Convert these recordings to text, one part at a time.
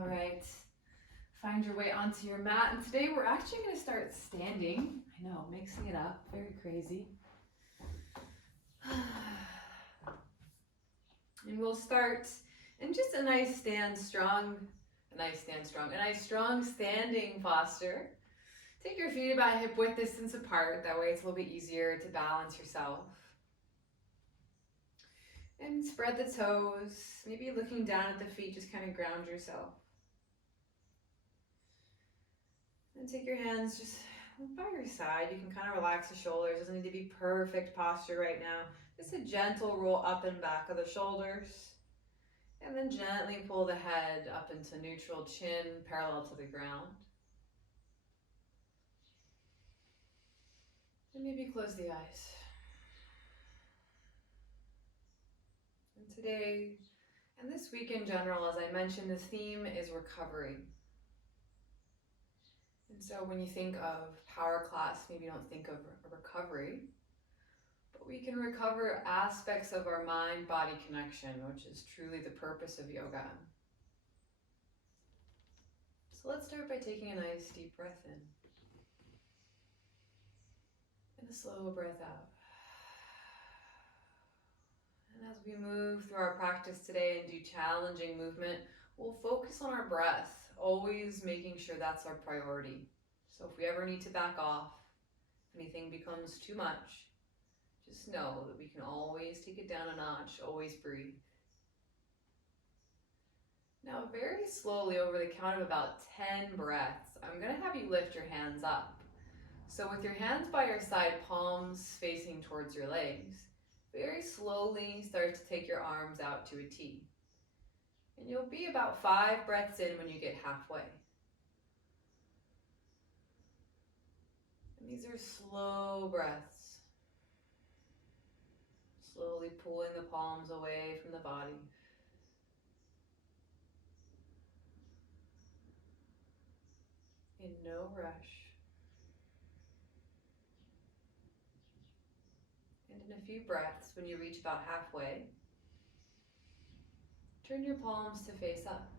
All right, find your way onto your mat. And today we're actually going to start standing. I know, mixing it up, very crazy. And we'll start in just a nice strong standing posture. Take your feet about hip width distance apart. That way it's a little bit easier to balance yourself. And spread the toes, maybe looking down at the feet, just kind of ground yourself. And take your hands just by your side. You can kind of relax the shoulders. It doesn't need to be perfect posture right now. Just a gentle roll up and back of the shoulders. And then gently pull the head up into neutral, chin parallel to the ground. And maybe close the eyes. And today, and this week in general, as I mentioned, the theme is recovery. And so when you think of power class, maybe you don't think of a recovery, but we can recover aspects of our mind-body connection, which is truly the purpose of yoga. So let's start by taking a nice deep breath in and a slow breath out. And as we move through our practice today and do challenging movement, we'll focus on our breath, always making sure that's our priority. So if we ever need to back off, if anything becomes too much, just know that we can always take it down a notch, always breathe. Now, very slowly, over the count of about 10 breaths, I'm going to have you lift your hands up. So with your hands by your side, palms facing towards your legs, very slowly start to take your arms out to a T. And you'll be about 5 breaths in when you get halfway. And these are slow breaths. Slowly pulling the palms away from the body. In no rush. And in a few breaths, when you reach about halfway, turn your palms to face up.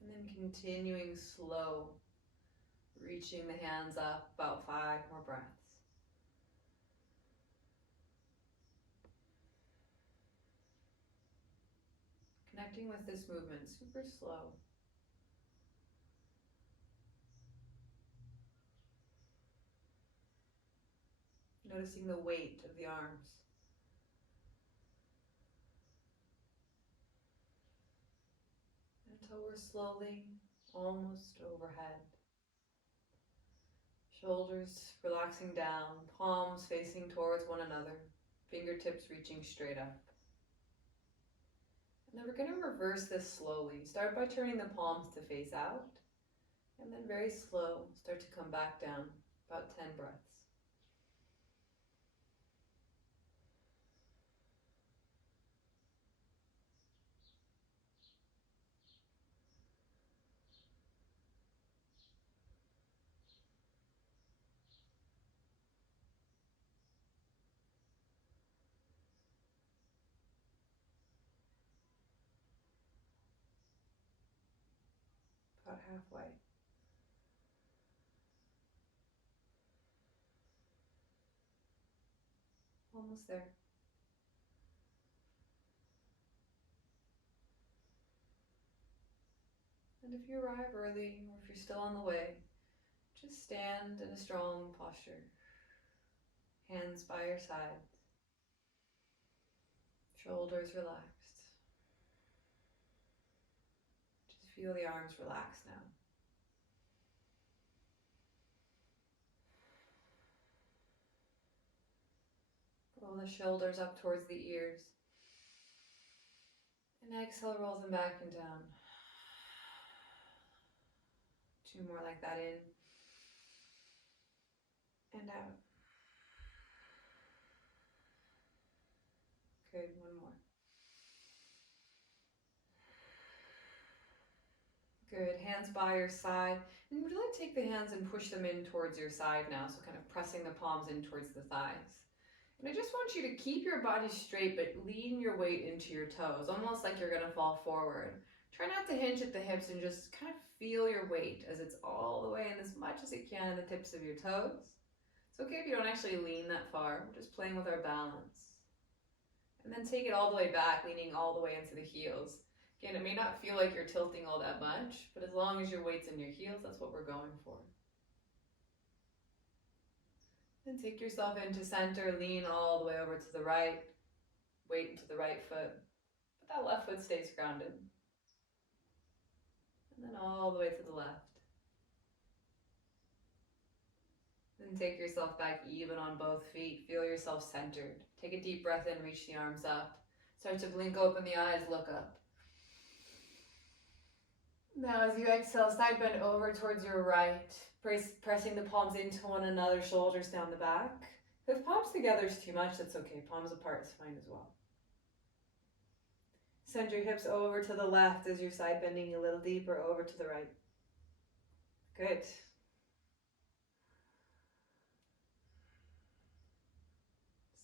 And then continuing slow, reaching the hands up, about 5 more breaths. Connecting with this movement, super slow. Noticing the weight of the arms. Until we're slowly almost overhead. Shoulders relaxing down, palms facing towards one another, fingertips reaching straight up. And then we're going to reverse this slowly. Start by turning the palms to face out, and then very slow, start to come back down, about 10 breaths. About halfway. Almost there. And if you arrive early, or if you're still on the way, just stand in a strong posture. Hands by your sides. Shoulders relaxed. Just feel the arms relax now. Roll the shoulders up towards the ears. And exhale, roll them back and down. 2 more like that, in and out. Good, 1 more. Good. Hands by your side. And really take the hands and push them in towards your side now. So kind of pressing the palms in towards the thighs. And I just want you to keep your body straight, but lean your weight into your toes, almost like you're gonna fall forward. Try not to hinge at the hips and just kind of feel your weight as it's all the way in as much as it can in the tips of your toes. It's okay if you don't actually lean that far. We're just playing with our balance. And then take it all the way back, leaning all the way into the heels. Again, it may not feel like you're tilting all that much, but as long as your weight's in your heels, that's what we're going for. Then take yourself into center, lean all the way over to the right, weight into the right foot, but that left foot stays grounded. And then all the way to the left. Then take yourself back even on both feet. Feel yourself centered. Take a deep breath in, reach the arms up. Start to blink open the eyes, look up. Now as you exhale, side bend over towards your right, pressing the palms into one another, shoulders down the back. If palms together is too much, that's okay. Palms apart is fine as well. Send your hips over to the left as you're side bending a little deeper over to the right. Good.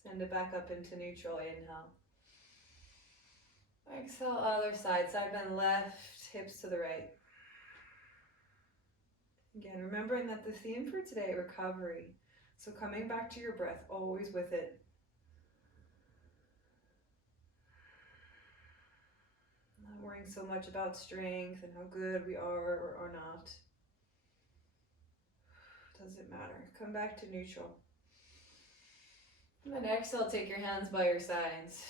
Send it back up into neutral, inhale. Exhale, other side, side bend left, hips to the right. Again, remembering that the theme for today, recovery. So coming back to your breath, always with it. Not worrying so much about strength and how good we are or are not. Doesn't matter. Come back to neutral. And then exhale, take your hands by your sides.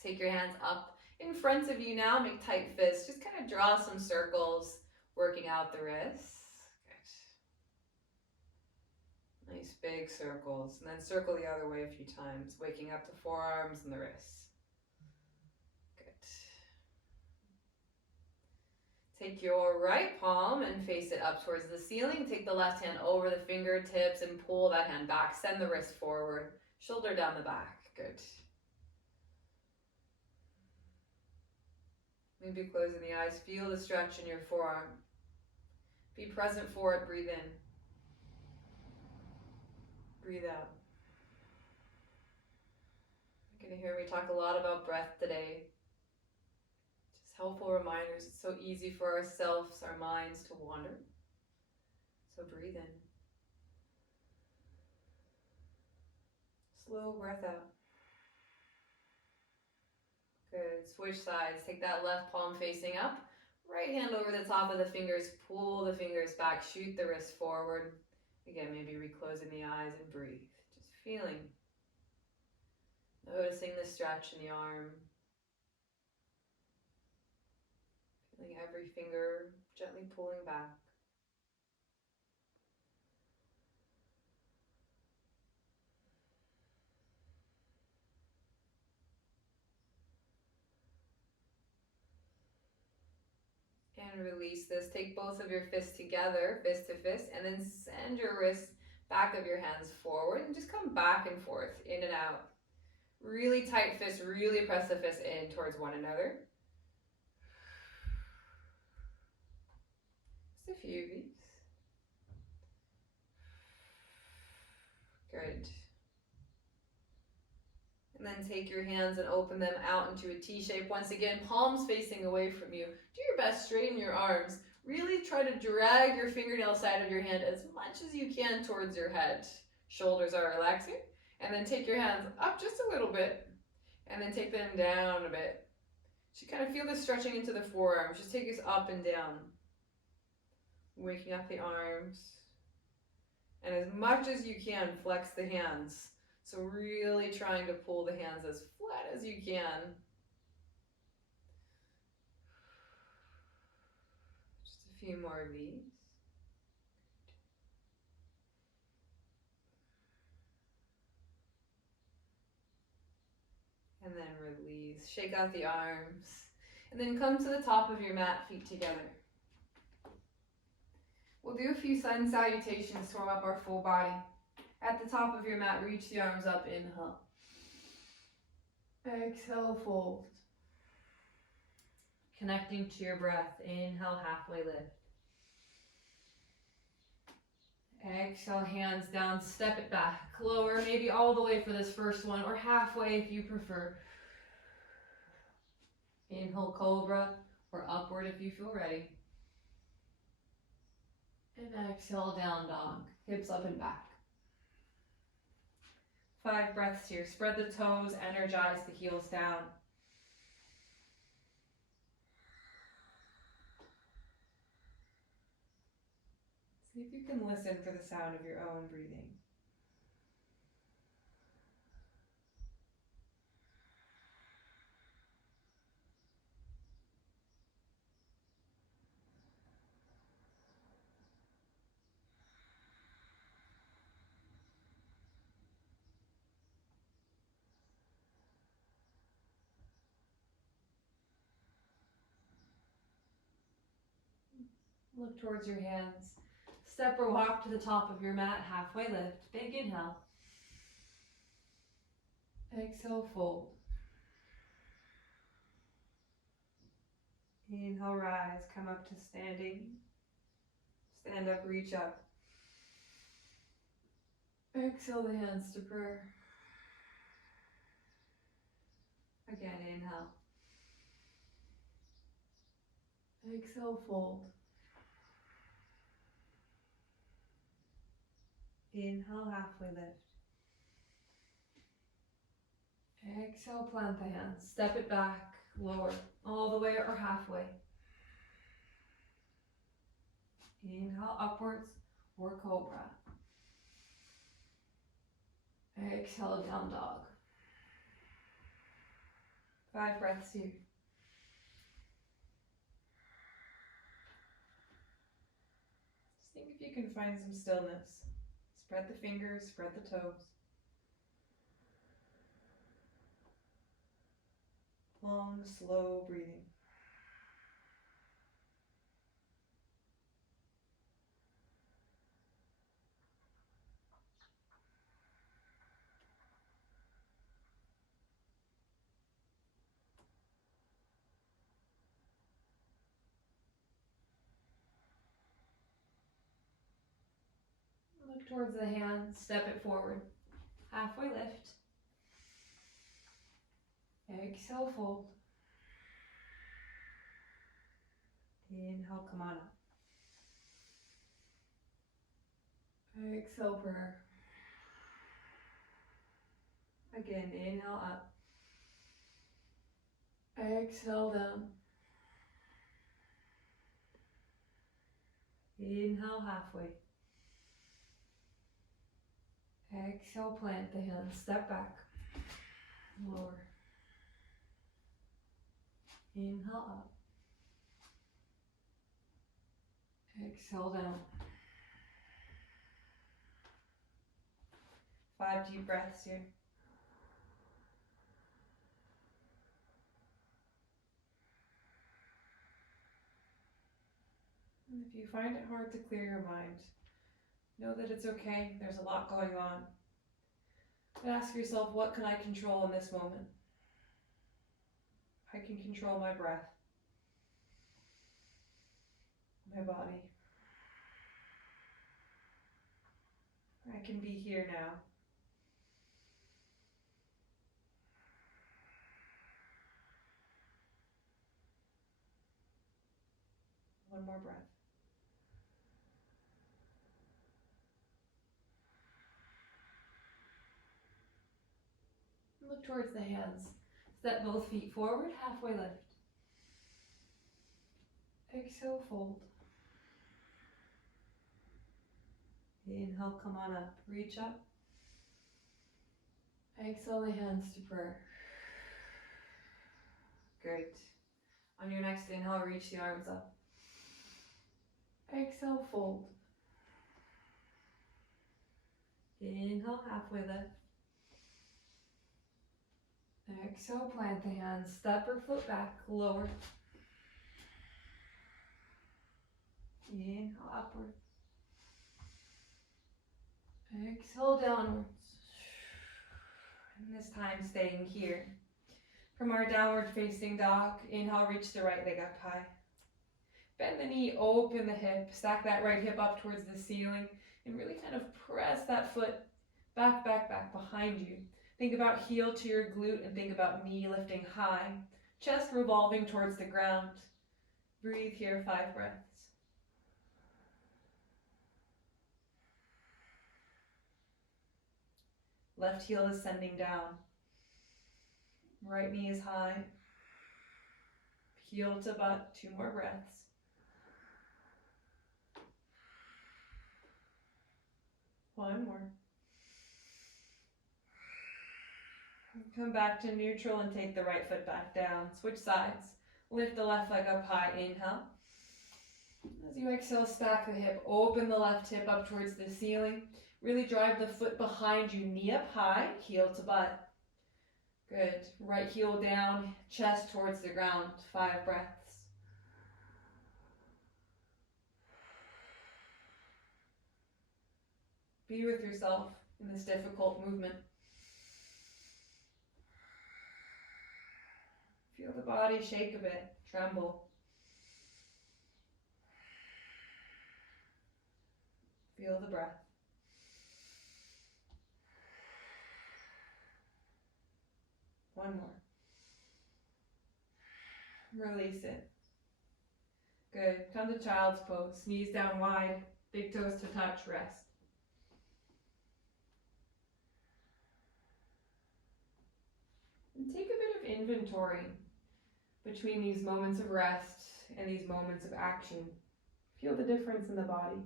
Take your hands up in front of you now, make tight fists. Just kind of draw some circles, working out the wrists. Good. Nice big circles. And then circle the other way a few times, waking up the forearms and the wrists. Good. Take your right palm and face it up towards the ceiling. Take the left hand over the fingertips and pull that hand back. Send the wrist forward, shoulder down the back. Good. Maybe closing the eyes. Feel the stretch in your forearm. Be present for it. Breathe in. Breathe out. You're going to hear me talk a lot about breath today. Just helpful reminders. It's so easy for ourselves, our minds to wander. So breathe in. Slow breath out. Good. Switch sides. Take that left palm facing up. Right hand over the top of the fingers. Pull the fingers back. Shoot the wrist forward. Again, maybe reclosing the eyes and breathe. Just feeling. Noticing the stretch in the arm. Feeling every finger gently pulling back. And release this. Take both of your fists together, fist to fist, and then send your wrists back of your hands forward and just come back and forth, in and out. Really tight fists, really press the fists in towards one another. Just a few of these. Good. And then take your hands and open them out into a T shape. Once again, palms facing away from you. Do your best, straighten your arms. Really try to drag your fingernail side of your hand as much as you can towards your head. Shoulders are relaxing. And then take your hands up just a little bit. And then take them down a bit. So you kind of feel this stretching into the forearms. Just take this up and down. Waking up the arms. And as much as you can, flex the hands. So really trying to pull the hands as flat as you can. Just a few more of these. And then release. Shake out the arms. And then come to the top of your mat, feet together. We'll do a few sun salutations to warm up our full body. At the top of your mat, reach the arms up, inhale. Exhale, fold. Connecting to your breath. Inhale, halfway lift. Exhale, hands down, step it back. Lower, maybe all the way for this first one, or halfway if you prefer. Inhale, cobra, or upward if you feel ready. And exhale, down dog. Hips up and back. 5 breaths here. Spread the toes, energize the heels down. See if you can listen for the sound of your own breathing. Look towards your hands. Step or walk to the top of your mat, halfway lift. Big inhale. Exhale, fold. Inhale, rise, come up to standing. Stand up, reach up. Exhale the hands to prayer. Again, inhale. Exhale, fold. Inhale, halfway lift. Exhale, plant the hands. Step it back, lower, all the way or halfway. Inhale, upwards or cobra. Exhale, down dog. 5 breaths here. Just think if you can find some stillness. Spread the fingers, spread the toes. Long, slow breathing. Look towards the hand, step it forward. Halfway lift. Exhale, fold. Inhale, come on up. Exhale, prayer. Again, inhale up. Exhale down. Inhale, halfway. Exhale, plant the hands, step back. Lower. Inhale up. Exhale down. 5 deep breaths here. And if you find it hard to clear your mind, know that it's okay. There's a lot going on. And ask yourself, what can I control in this moment? I can control my breath, my body. I can be here now. One more breath. Look towards the hands. Step both feet forward, halfway lift. Exhale, fold. Inhale, come on up. Reach up. Exhale the hands to prayer. Great. On your next inhale, reach the arms up. Exhale, fold. Inhale, halfway lift. Exhale, plant the hands. Step or foot back, lower. Inhale, upward. Exhale, downwards. And this time staying here. From our downward facing dog, inhale, reach the right leg up high. Bend the knee, open the hip, stack that right hip up towards the ceiling, and really kind of press that foot back, back, back behind you. Think about heel to your glute and think about knee lifting high, chest revolving towards the ground. Breathe here, 5 breaths. Left heel is sending down. Right knee is high. Heel to butt, 2 more breaths. One more. Come back to neutral and take the right foot back down. Switch sides. Lift the left leg up high, inhale. As you exhale, stack the hip, open the left hip up towards the ceiling. Really drive the foot behind you, knee up high, heel to butt. Good. Right heel down, chest towards the ground. 5 breaths. Be with yourself in this difficult movement. Feel the body shake a bit, tremble. Feel the breath. One more. Release it. Good. Come to child's pose. Knees down wide, big toes to touch, rest. And take a bit of inventory between these moments of rest and these moments of action. Feel the difference in the body.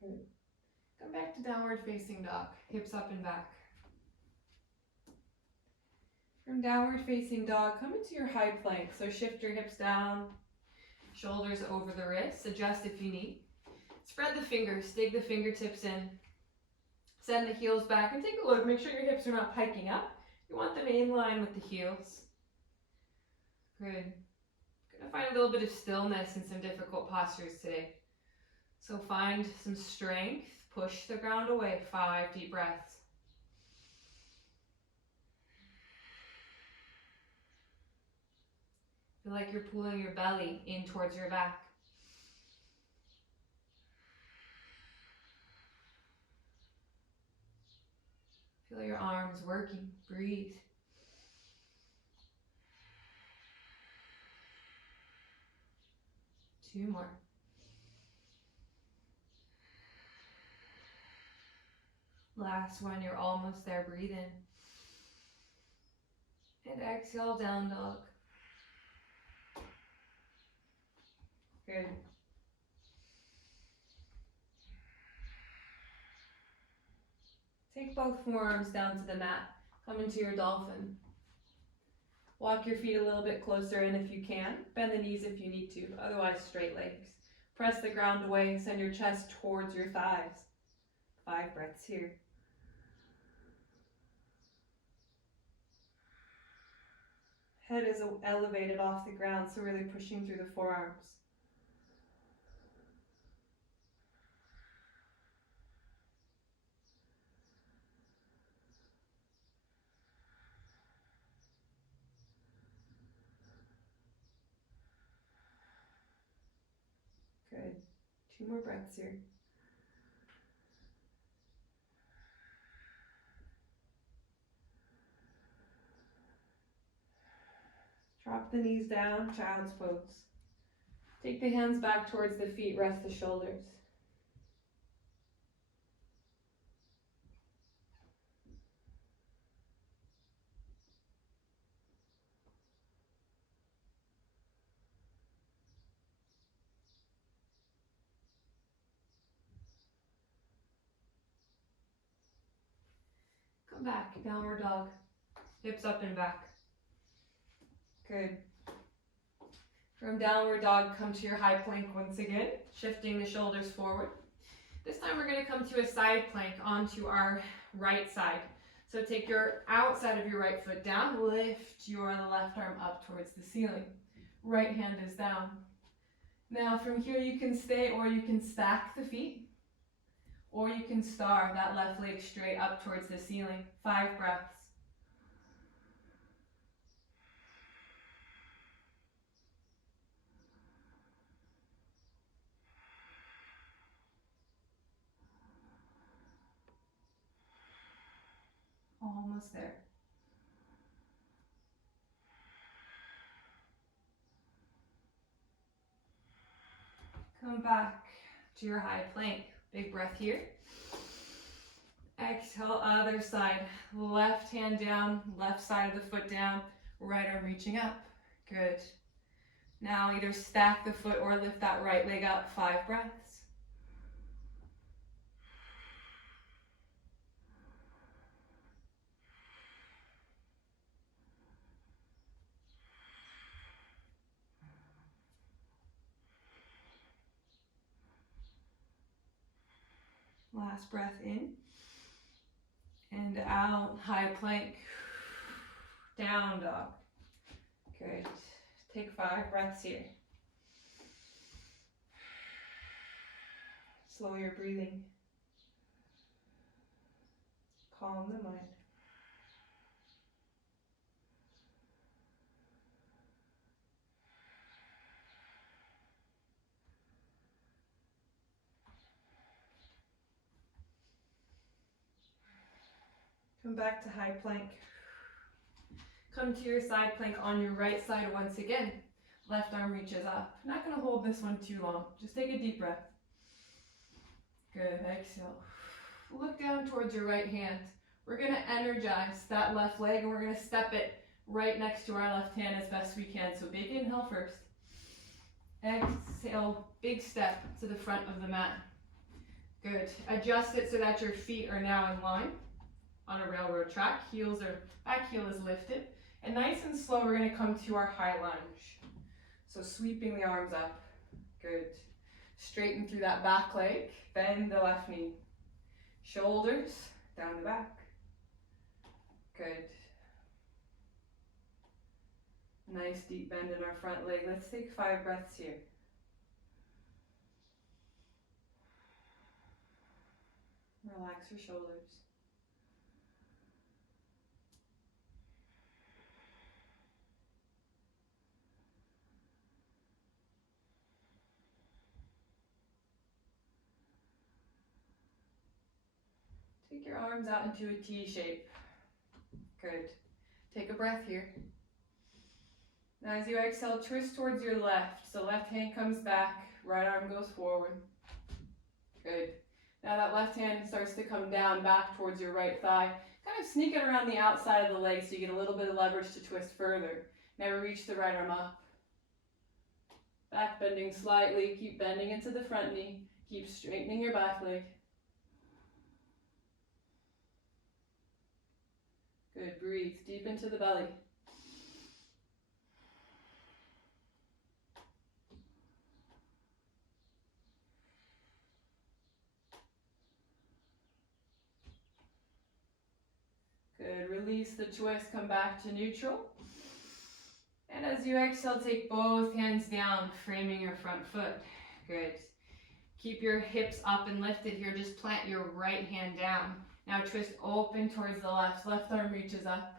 Good. Come back to downward facing dog, hips up and back. From downward facing dog, come into your high plank. So shift your hips down, shoulders over the wrists, adjust if you need. Spread the fingers, dig the fingertips in. Send the heels back and take a look. Make sure your hips are not piking up. You want them in line with the heels. Good. Gonna find a little bit of stillness in some difficult postures today. So find some strength, push the ground away. 5 deep breaths. Feel like you're pulling your belly in towards your back. Feel your arms working. Breathe. Two more. Last one, you're almost there. Breathe in. And exhale, down dog. Good. Take both forearms down to the mat. Come into your dolphin. Walk your feet a little bit closer in if you can. Bend the knees if you need to, otherwise straight legs. Press the ground away, send your chest towards your thighs. 5 breaths here. Head is elevated off the ground, so really pushing through the forearms. Good. 2 more breaths here. Drop the knees down, child's pose. Take the hands back towards the feet, rest the shoulders. Come back, downward dog. Hips up and back. Good. From downward dog, come to your high plank once again, shifting the shoulders forward. This time we're going to come to a side plank onto our right side. So take your outside of your right foot down, lift your left arm up towards the ceiling. Right hand is down. Now from here you can stay or you can stack the feet, or you can star that left leg straight up towards the ceiling. 5 breaths. Almost there. Come back to your high plank. Big breath here. Exhale, other side. Left hand down, left side of the foot down, right arm reaching up. Good. Now either stack the foot or lift that right leg up. 5 breaths. Last breath in and out. High plank. Down dog. Good. Take 5 breaths here. Slow your breathing. Calm the mind. Come back to high plank. Come to your side plank on your right side once again. Left arm reaches up. Not going to hold this one too long. Just take a deep breath. Good. Exhale. Look down towards your right hand. We're going to energize that left leg and we're going to step it right next to our left hand as best we can. So big inhale first. Exhale, big step to the front of the mat. Good. Adjust it so that your feet are now in line on a railroad track. Back heel is lifted. And nice and slow, we're going to come to our high lunge. So sweeping the arms up. Good. Straighten through that back leg. Bend the left knee. Shoulders down the back. Good. Nice deep bend in our front leg. Let's take 5 breaths here. Relax your shoulders. Take your arms out into a T shape. Good. Take a breath here. Now as you exhale, twist towards your left. So left hand comes back, right arm goes forward. Good. Now that left hand starts to come down back towards your right thigh. Kind of sneak it around the outside of the leg so you get a little bit of leverage to twist further. Now reach the right arm up. Back bending slightly. Keep bending into the front knee. Keep straightening your back leg. Good. Breathe deep into the belly. Good. Release the twist. Come back to neutral. And as you exhale, take both hands down, framing your front foot. Good. Keep your hips up and lifted here. Just plant your right hand down. Now twist open towards the left. Left arm reaches up.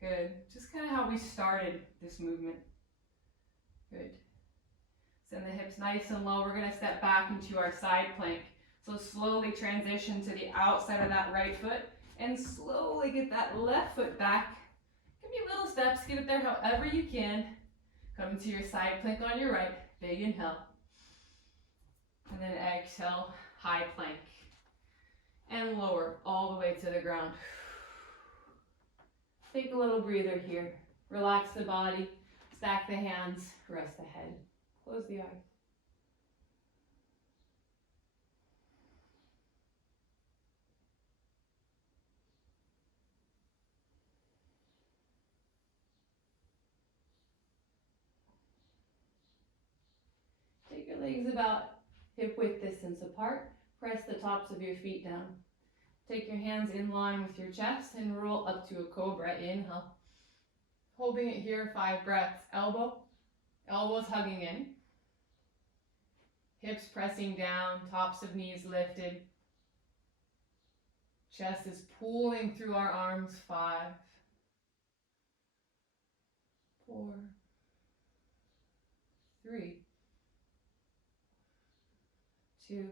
Good. Just kind of how we started this movement. Good. Send the hips nice and low. We're going to step back into our side plank. So slowly transition to the outside of that right foot and slowly get that left foot back. Give me little steps. Get it there however you can. Come into your side plank on your right. Big inhale. And then exhale, high plank. And lower all the way to the ground. Take a little breather here. Relax the body. Stack the hands. Rest the head. Close the eyes. Take your legs about hip width distance apart. Press the tops of your feet down. Take your hands in line with your chest and roll up to a cobra. Inhale. Holding it here, 5 breaths. Elbows hugging in. Hips pressing down, tops of knees lifted. Chest is pulling through our arms. 5, 4, 3, 2,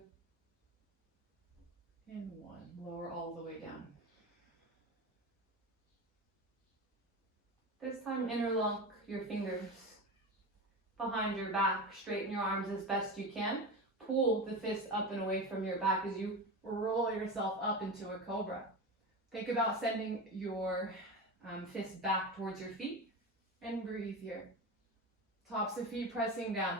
and 1. Lower all the way down. This time interlock your fingers behind your back. Straighten your arms as best you can. Pull the fists up and away from your back as you roll yourself up into a cobra. Think about sending your fists back towards your feet and breathe here. Tops of feet pressing down.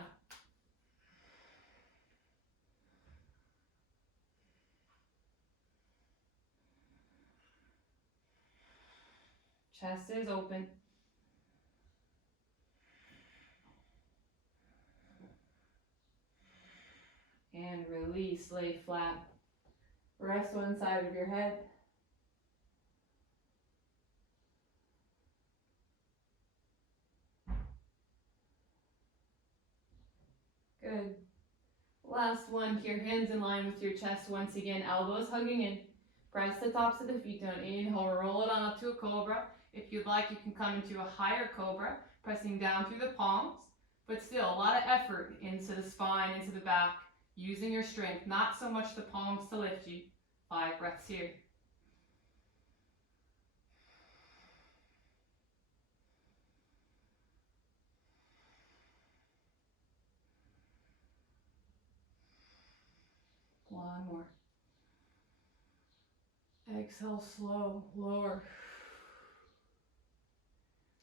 Chest is open. And release, lay flat. Rest one side of your head. Good. Last one here, hands in line with your chest once again, elbows hugging in. Press the tops of the feet down. Inhale, roll it on up to a cobra. If you'd like, you can come into a higher cobra, pressing down through the palms, but still a lot of effort into the spine, into the back, using your strength, not so much the palms to lift you. 5 breaths here. One more. Exhale, slow, lower.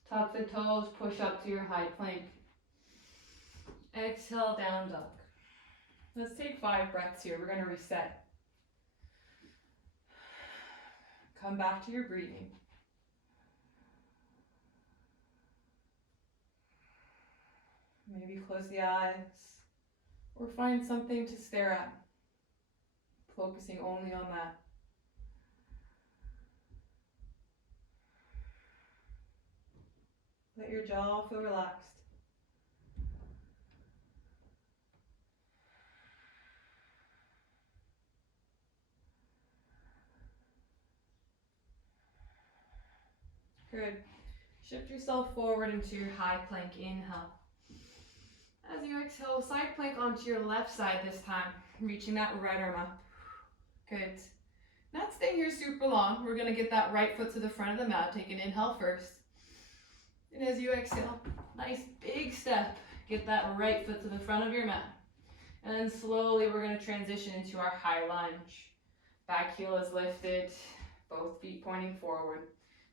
Tuck the toes, push up to your high plank. Exhale, down dog. Let's take 5 breaths here. We're going to reset. Come back to your breathing. Maybe close the eyes or find something to stare at. Focusing only on that. Let your jaw feel relaxed. Good. Shift yourself forward into your high plank. Inhale. As you exhale, side plank onto your left side this time. Reaching that right arm up. Good. Not staying here super long. We're going to get that right foot to the front of the mat. Take an inhale first. And as you exhale, nice big step. Get that right foot to the front of your mat. And then slowly we're going to transition into our high lunge. Back heel is lifted, both feet pointing forward.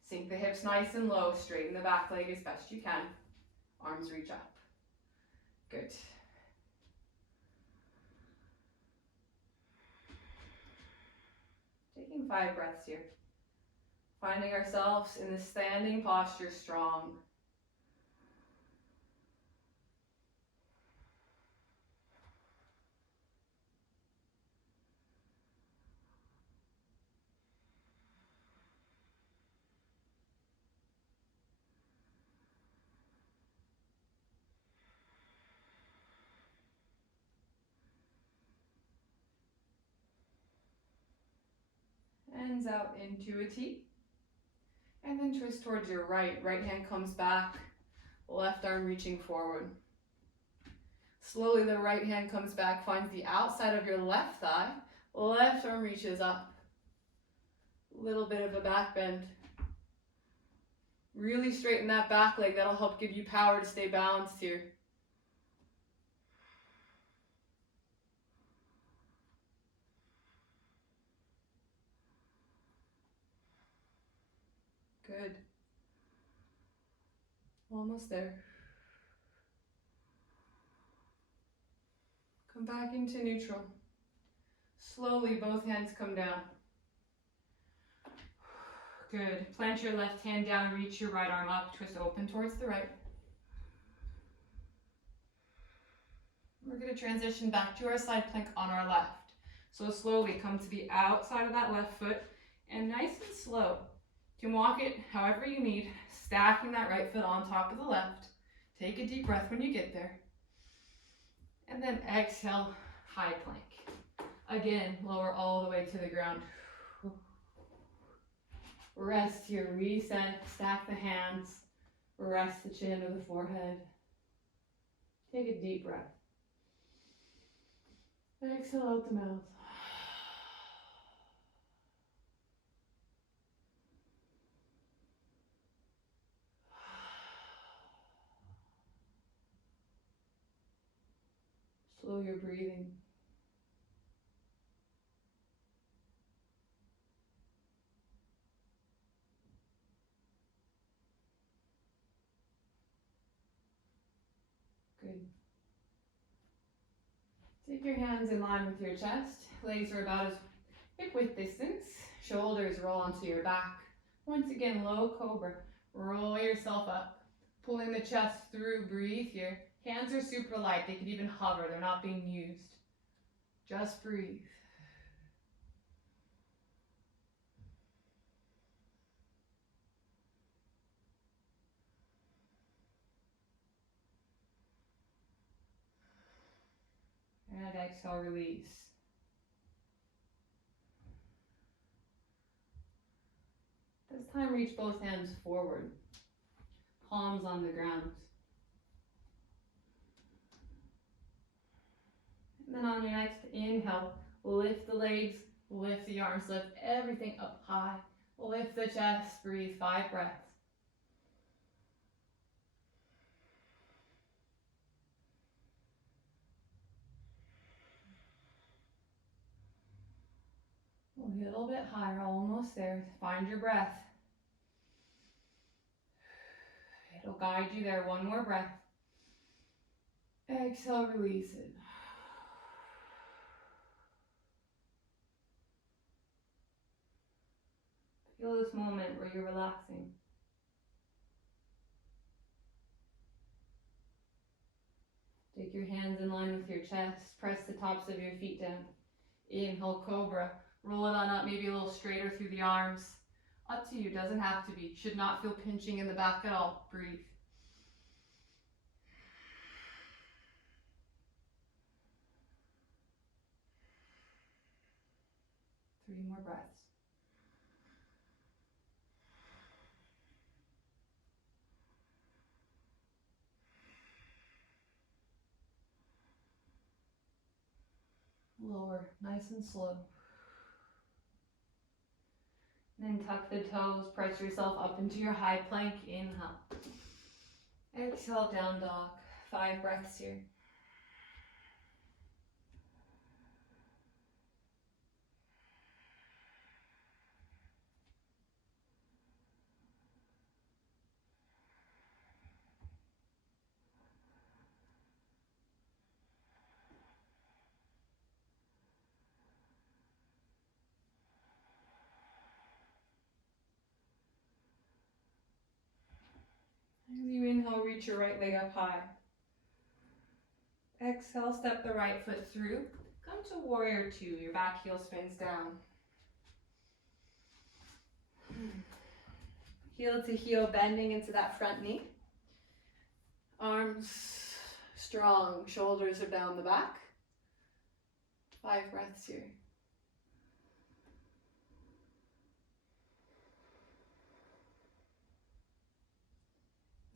Sink the hips nice and low. Straighten the back leg as best you can. Arms reach up. Good. Taking 5 breaths here. Finding ourselves in the standing posture strong. Hands out into a T. And then twist towards your right. Right hand comes back. Left arm reaching forward. Slowly the right hand comes back, finds the outside of your left thigh. Left arm reaches up. Little bit of a back bend. Really straighten that back leg. That'll help give you power to stay balanced here. Good. Almost there. Come back into neutral. Slowly, both hands come down. Good. Plant your left hand down, reach your right arm up, twist open towards the right. We're going to transition back to our side plank on our left. So slowly come to the outside of that left foot and nice and slow. You can walk it however you need, stacking that right foot on top of the left. Take a deep breath when you get there. And then exhale, high plank. Again, lower all the way to the ground. Rest here, reset, stack the hands, rest the chin to the forehead. Take a deep breath. Exhale out the mouth. Slow your breathing. Good. Take your hands in line with your chest. Legs are about as hip width distance. Shoulders roll onto your back. Once again, low cobra. Roll yourself up. Pulling the chest through. Breathe here. Hands are super light. They could even hover. They're not being used. Just breathe. And exhale, release. This time, reach both hands forward. Palms on the ground. And then on your next inhale, lift the legs, lift the arms, lift everything up high. Lift the chest, breathe 5 breaths. A little bit higher, almost there. Find your breath. It'll guide you there. One more breath. Exhale, release it. Feel this moment where you're relaxing. Take your hands in line with your chest. Press the tops of your feet down. Inhale, cobra. Roll it on up, maybe a little straighter through the arms. Up to you, doesn't have to be. Should not feel pinching in the back at all. Breathe. Three more breaths. Lower, nice and slow. Then tuck the toes, press yourself up into your high plank. Inhale. Exhale, down dog. 5 breaths here. As you inhale, reach your right leg up high. Exhale, step the right foot through. Come to warrior 2. Your back heel spins down. Heel to heel, bending into that front knee. Arms strong, shoulders are down the back. 5 breaths here.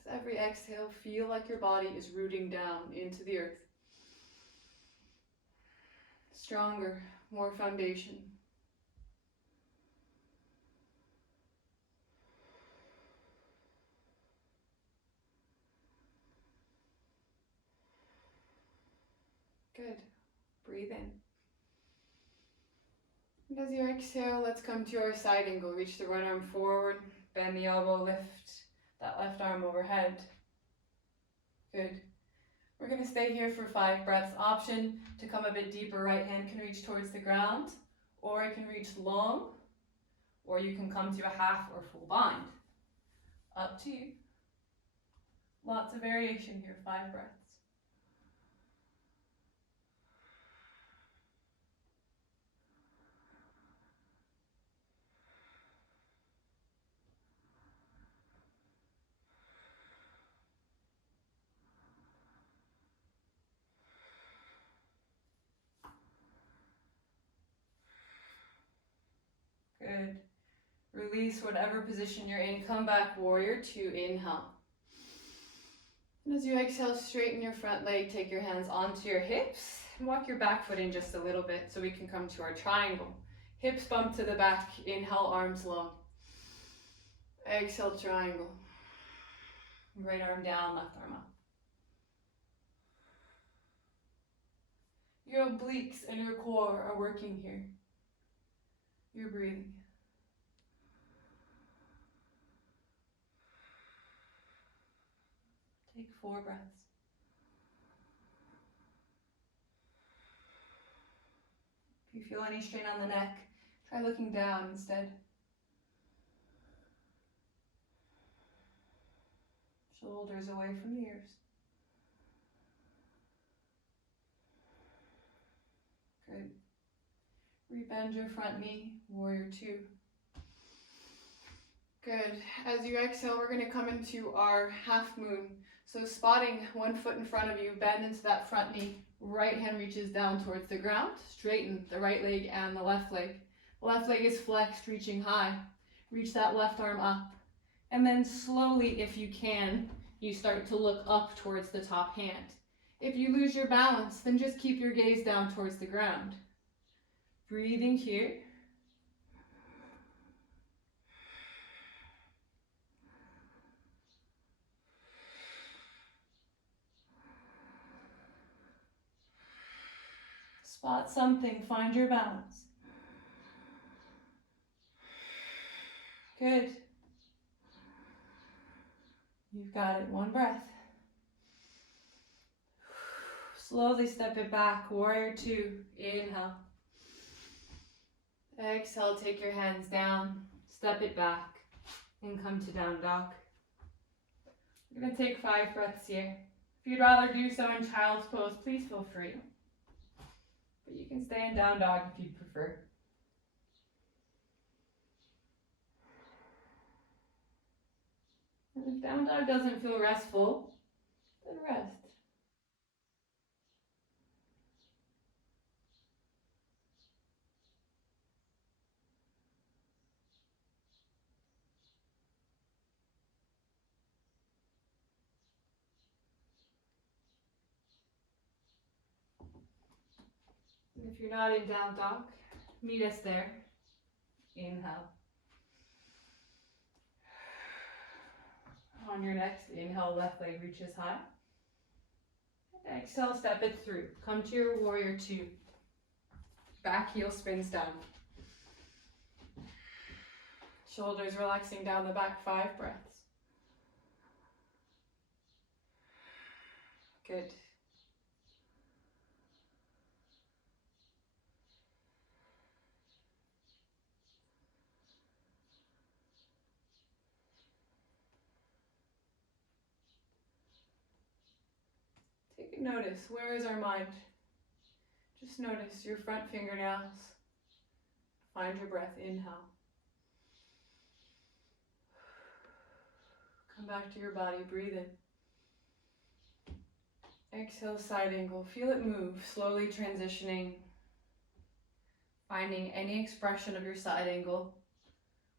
With every exhale, feel like your body is rooting down into the earth. Stronger, more foundation. Good. Breathe in. And as you exhale, let's come to our side angle. Reach the right arm forward, bend the elbow, lift that left arm overhead. Good. We're going to stay here for 5 breaths. Option to come a bit deeper. Right hand can reach towards the ground, or it can reach long, or you can come to a half or full bind. Up to you. Lots of variation here. 5 breaths. Release whatever position you're in. Come back, warrior two, inhale. And as you exhale, straighten your front leg, take your hands onto your hips, and walk your back foot in just a little bit so we can come to our triangle. Hips bump to the back, inhale, arms long. Exhale, triangle. Right arm down, left arm up. Your obliques and your core are working here. You're breathing. Take 4 breaths. If you feel any strain on the neck, try looking down instead. Shoulders away from the ears. Good. Rebend your front knee, warrior two. Good. As you exhale, we're going to come into our half moon. So spotting one foot in front of you, bend into that front knee. Right hand reaches down towards the ground. Straighten the right leg and the left leg. The left leg is flexed, reaching high. Reach that left arm up. And then slowly, if you can, you start to look up towards the top hand. If you lose your balance, then just keep your gaze down towards the ground. Breathing here. Spot something, find your balance. Good. You've got it, 1 breath. Slowly step it back, warrior two, inhale. Exhale, take your hands down, step it back, and come to down dog. We're gonna take 5 breaths here. If you'd rather do so in child's pose, please feel free. But you can stay in down dog if you prefer. And if down dog doesn't feel restful, then rest. And if you're not in down dog, meet us there. Inhale. On your next inhale, left leg reaches high. And exhale, step it through. Come to your warrior two. Back heel spins down. Shoulders relaxing down the back, 5 breaths. Good. Take a notice, where is our mind? Just notice your front fingernails. Find your breath, inhale. Come back to your body, breathe in. Exhale, side angle. Feel it move, slowly transitioning. Finding any expression of your side angle.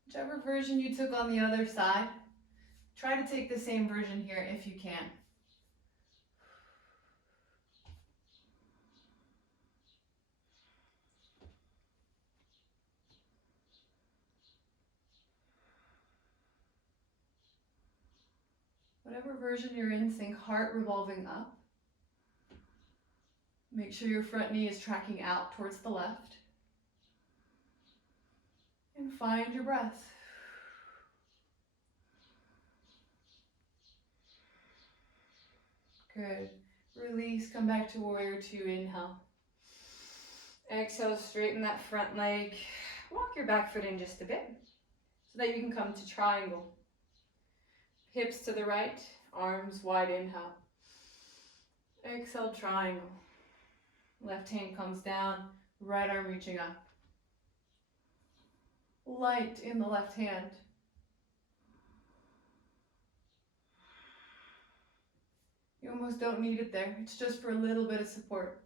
Whichever version you took on the other side, try to take the same version here if you can. Whatever version you're in, think heart revolving up. Make sure your front knee is tracking out towards the left. And find your breath. Good. Release, come back to warrior two, inhale. Exhale, straighten that front leg. Walk your back foot in just a bit so that you can come to triangle. Hips to the right, arms wide, inhale. Exhale, triangle. Left hand comes down, right arm reaching up. Light in the left hand. You almost don't need it there. It's just for a little bit of support.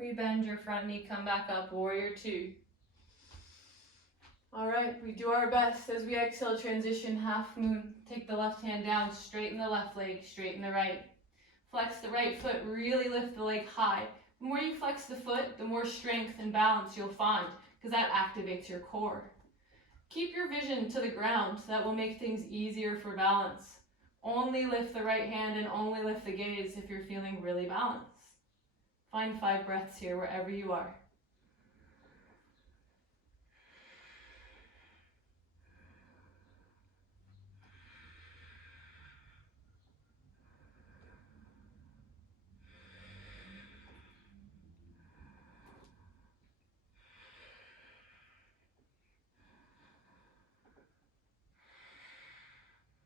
Rebend your front knee, come back up, warrior two. All right, we do our best as we exhale, transition half moon. Take the left hand down, straighten the left leg, straighten the right. Flex the right foot, really lift the leg high. The more you flex the foot, the more strength and balance you'll find, because that activates your core. Keep your vision to the ground, that will make things easier for balance. Only lift the right hand and only lift the gaze if you're feeling really balanced. Find 5 breaths here wherever you are.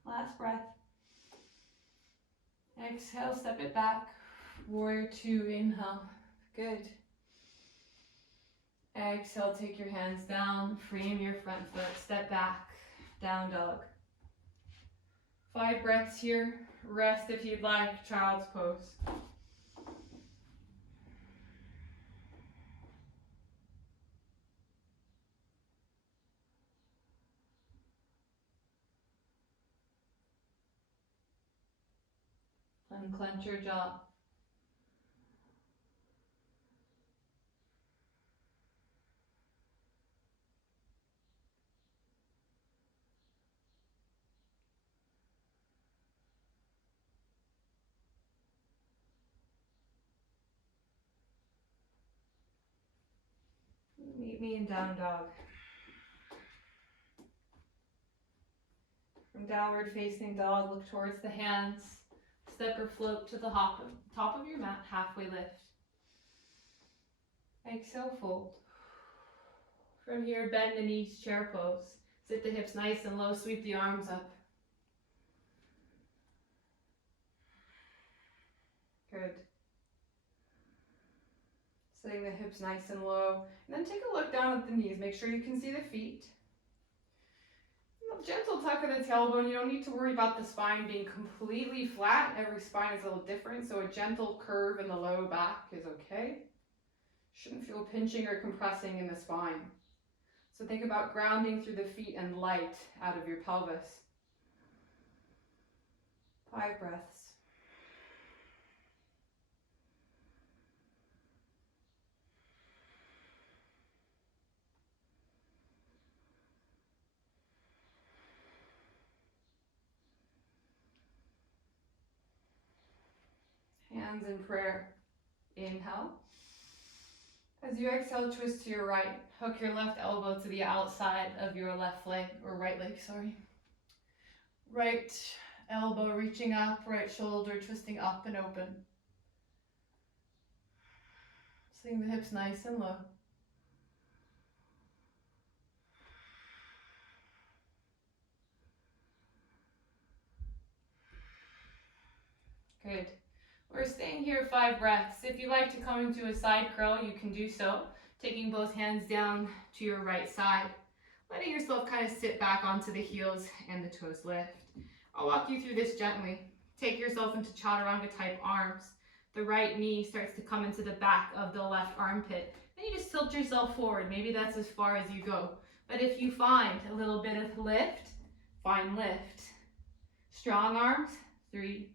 Last breath. Exhale, step it back. Warrior two, inhale. Good. Exhale, take your hands down, frame your front foot, step back, down dog. 5 breaths here. Rest if you'd like, child's pose. Unclench your jaw. Meet me in down dog. From downward facing dog, look towards the hands. Step or float to the top of your mat, halfway lift. Exhale, fold. From here, bend the knees, chair pose. Sit the hips nice and low, sweep the arms up. Good. Sitting the hips nice and low. And then take a look down at the knees. Make sure you can see the feet. Gentle tuck of the tailbone. You don't need to worry about the spine being completely flat. Every spine is a little different, so a gentle curve in the low back is okay. Shouldn't feel pinching or compressing in the spine. So think about grounding through the feet and light out of your pelvis. 5 breaths. Hands in prayer. Inhale. As you exhale, twist to your right. Hook your left elbow to the outside of your left leg, or right leg, sorry. Right elbow reaching up, right shoulder twisting up and open. Sitting the hips nice and low. Good. We're staying here 5 breaths. If you like to come into a side curl, you can do so. Taking both hands down to your right side. Letting yourself kind of sit back onto the heels and the toes lift. I'll walk you through this gently. Take yourself into chaturanga type arms. The right knee starts to come into the back of the left armpit. Then you just tilt yourself forward. Maybe that's as far as you go. But if you find a little bit of lift, find lift. Strong arms, 3,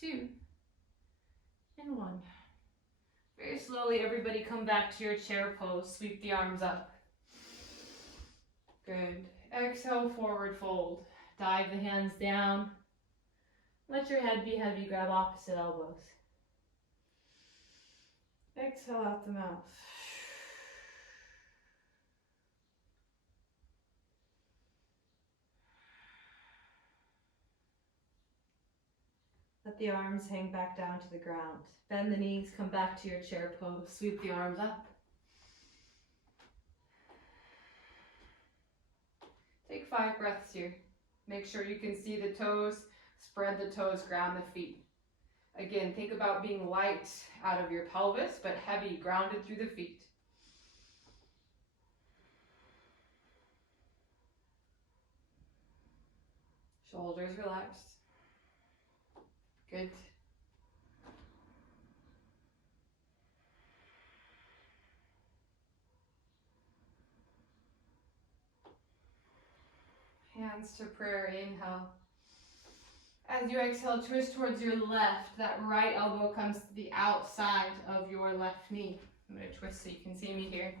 2, and 1. Very slowly, everybody come back to your chair pose. Sweep the arms up. Good. Exhale, forward fold. Dive the hands down. Let your head be heavy. Grab opposite elbows. Exhale out the mouth. Let the arms hang back down to the ground. Bend the knees, come back to your chair pose. Sweep the arms up. Take 5 breaths here. Make sure you can see the toes. Spread the toes, ground the feet. Again, think about being light out of your pelvis, but heavy, grounded through the feet. Shoulders relaxed. Good. Hands to prayer, inhale. As you exhale, twist towards your left. That right elbow comes to the outside of your left knee. I'm going to twist so you can see me here.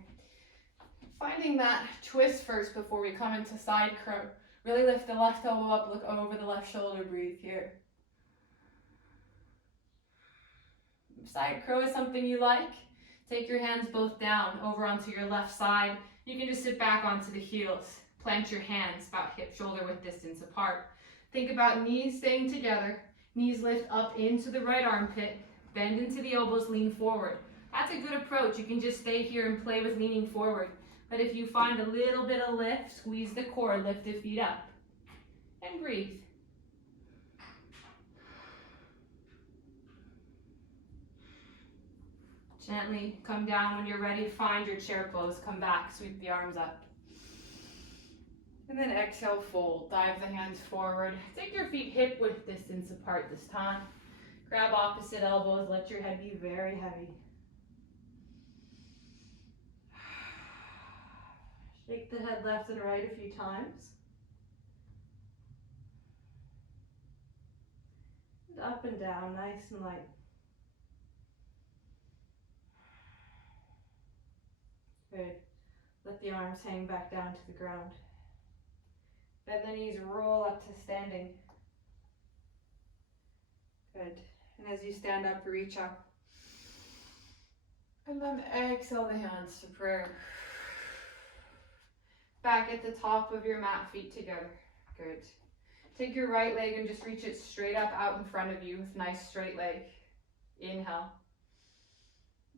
Finding that twist first before we come into side crow. Really lift the left elbow up, look over the left shoulder, breathe here. If side crow is something you like, take your hands both down over onto your left side. You can just sit back onto the heels. Plant your hands about hip shoulder width distance apart. Think about knees staying together. Knees lift up into the right armpit. Bend into the elbows, lean forward. That's a good approach. You can just stay here and play with leaning forward. But if you find a little bit of lift, squeeze the core, lift the feet up. And breathe. Gently come down when you're ready. Find your chair pose. Come back, sweep the arms up. And then exhale, fold. Dive the hands forward. Take your feet hip width distance apart this time. Grab opposite elbows. Let your head be very heavy. Shake the head left and right a few times. And up and down, nice and light. Good. Let the arms hang back down to the ground. Bend the knees, roll up to standing. Good. And as you stand up, reach up. And then exhale the hands to prayer. Back at the top of your mat, feet together. Good. Take your right leg and just reach it straight up out in front of you with nice straight leg. Inhale.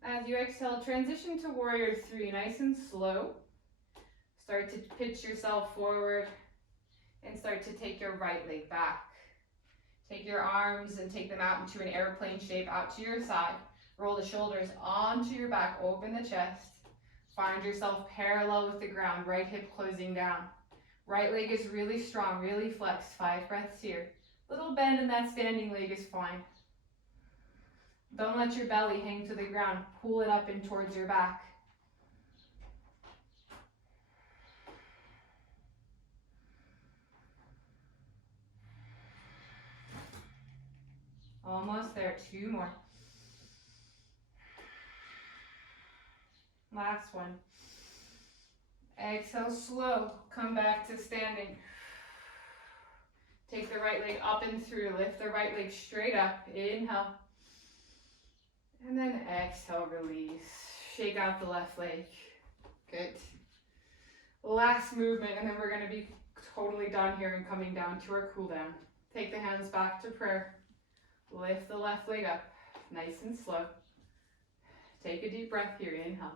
As you exhale, transition to warrior three, nice and slow. Start to pitch yourself forward and start to take your right leg back. Take your arms and take them out into an airplane shape out to your side. Roll the shoulders onto your back, open the chest. Find yourself parallel with the ground, right hip closing down. Right leg is really strong, really flexed. 5 breaths here. Little bend in that standing leg is fine. Don't let your belly hang to the ground. Pull it up and towards your back. Almost there. 2 more. Last one. Exhale, slow. Come back to standing. Take the right leg up and through. Lift the right leg straight up. Inhale. And then exhale, release. Shake out the left leg. Good. Last movement, and then we're going to be totally done here and coming down to our cool down. Take the hands back to prayer. Lift the left leg up. Nice and slow. Take a deep breath here. Inhale.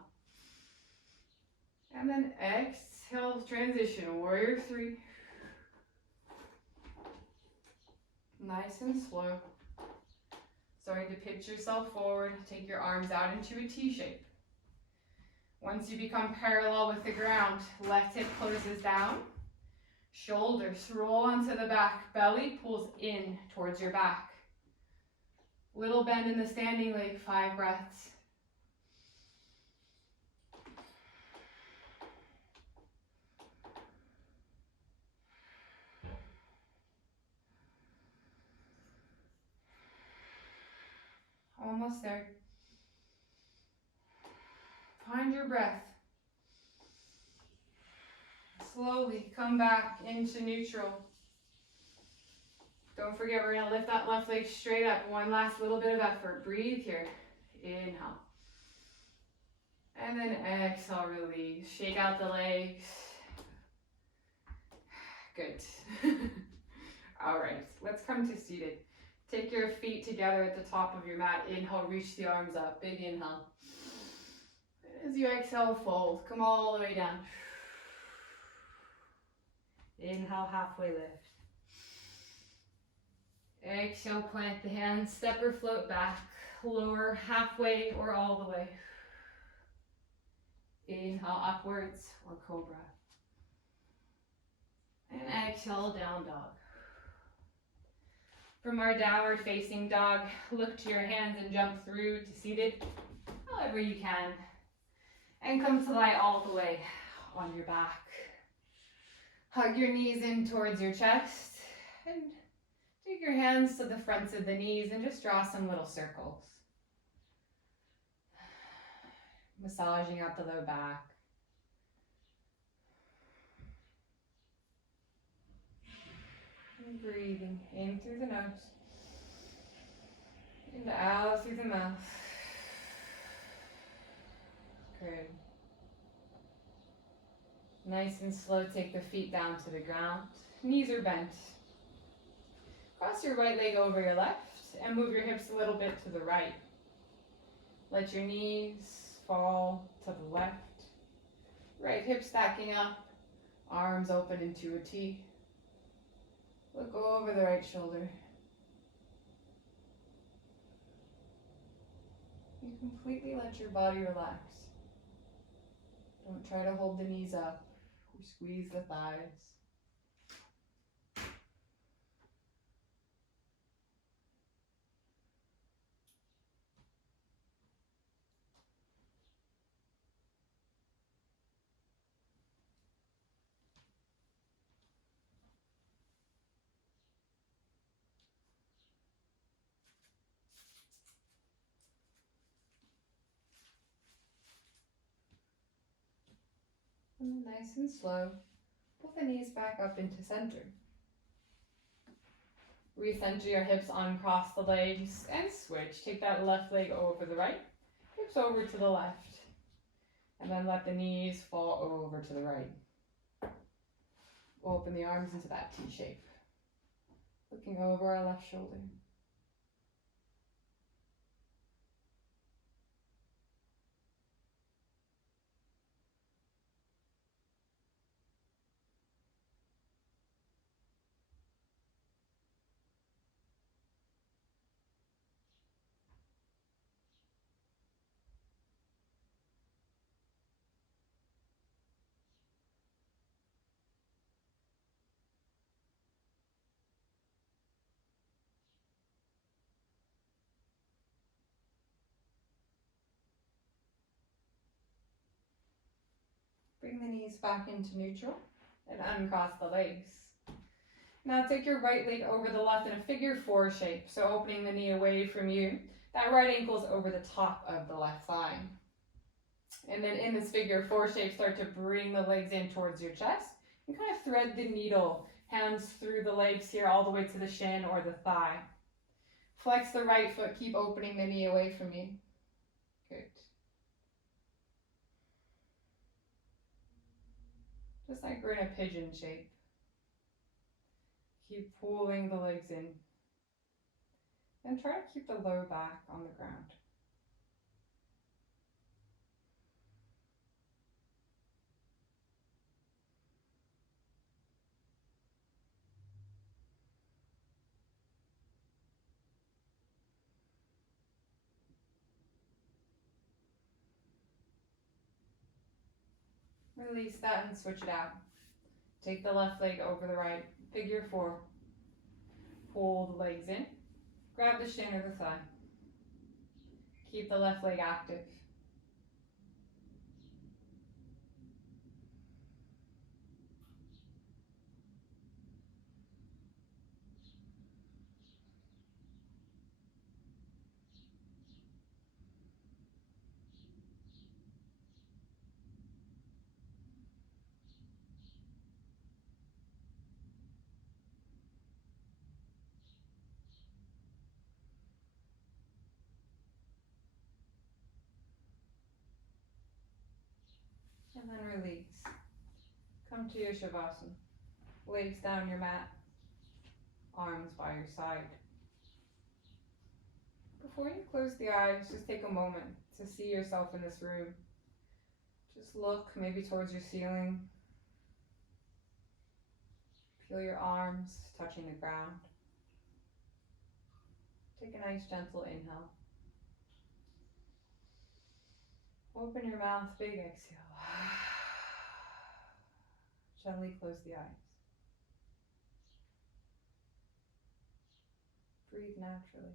And then exhale, transition, warrior three. Nice and slow. Starting to pitch yourself forward, take your arms out into a T shape. Once you become parallel with the ground, left hip closes down. Shoulders roll onto the back, belly pulls in towards your back. Little bend in the standing leg, 5 breaths. Almost there. Find your breath. Slowly come back into neutral. Don't forget, we're going to lift that left leg straight up. One last little bit of effort. Breathe here. Inhale. And then exhale, release. Shake out the legs. Good. All right, let's come to seated. Take your feet together at the top of your mat. Inhale, reach the arms up. Big inhale. As you exhale, fold. Come all the way down. Inhale, halfway lift. Exhale, plant the hands. Step or float back. Lower, halfway, or all the way. Inhale, upwards, or cobra. And exhale, down dog. From our downward facing dog, look to your hands and jump through to seated, however you can. And come to lie all the way on your back. Hug your knees in towards your chest and take your hands to the fronts of the knees and just draw some little circles. Massaging out the low back. And breathing in through the nose and out through the mouth. Good. Nice and slow, take the feet down to the ground. Knees are bent. Cross your right leg over your left and move your hips a little bit to the right. Let your knees fall to the left. Right hip stacking up, arms open into a T. Look over the right shoulder. You completely let your body relax. Don't try to hold the knees up or squeeze the thighs. And nice and slow, pull the knees back up into center. Recenter your hips, uncross the legs, and switch. Take that left leg over the right, hips over to the left. And then let the knees fall over to the right. Open the arms into that T shape. Looking over our left shoulder. Bring the knees back into neutral and uncross the legs. Now take your right leg over the left in a figure four shape. So opening the knee away from you. That right ankle is over the top of the left thigh. And then in this figure four shape, start to bring the legs in towards your chest. And kind of thread the needle, hands through the legs here all the way to the shin or the thigh. Flex the right foot, keep opening the knee away from you. Good. Just like we're in a pigeon shape. Keep pulling the legs in. And try to keep the low back on the ground. Release that and switch it out. Take the left leg over the right, figure four. Pull the legs in. Grab the shin or the thigh. Keep the left leg active. And then release. Come to your Shavasana. Legs down your mat. Arms by your side. Before you close the eyes, just take a moment to see yourself in this room. Just look maybe towards your ceiling. Feel your arms touching the ground. Take a nice gentle inhale. Open your mouth, big exhale. Gently close the eyes. Breathe naturally.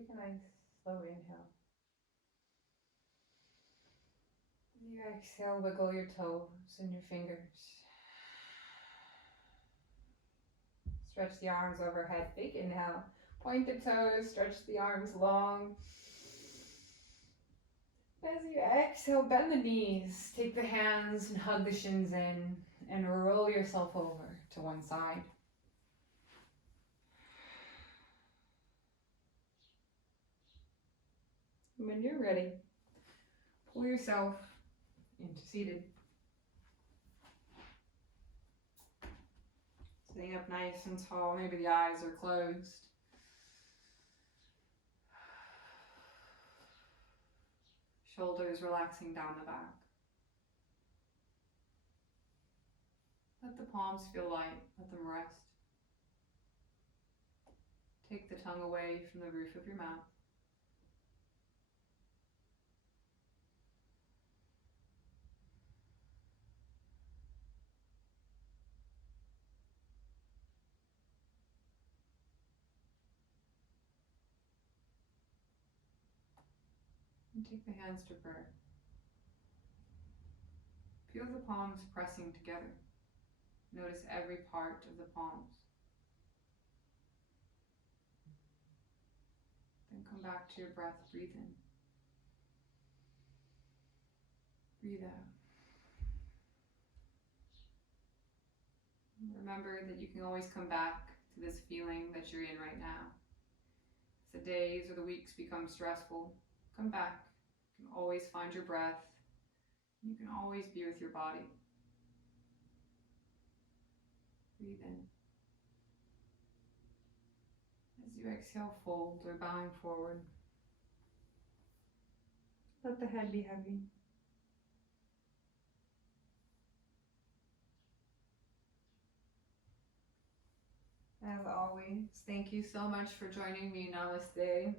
Take a nice slow inhale. And you exhale, wiggle your toes and your fingers. Stretch the arms overhead. Big inhale. Point the toes, stretch the arms long. As you exhale, bend the knees. Take the hands and hug the shins in and roll yourself over to one side. When you're ready, pull yourself into seated. Sitting up nice and tall, maybe the eyes are closed. Shoulders relaxing down the back. Let the palms feel light, let them rest. Take the tongue away from the roof of your mouth. And take the hands to prayer. Feel the palms pressing together. Notice every part of the palms. Then come back to your breath. Breathe in. Breathe out. Remember that you can always come back to this feeling that you're in right now. As the days or the weeks become stressful, come back. You can always find your breath. You can always be with your body. Breathe in. As you exhale, fold or bowing forward. Let the head be heavy. As always, thank you so much for joining me. Namaste.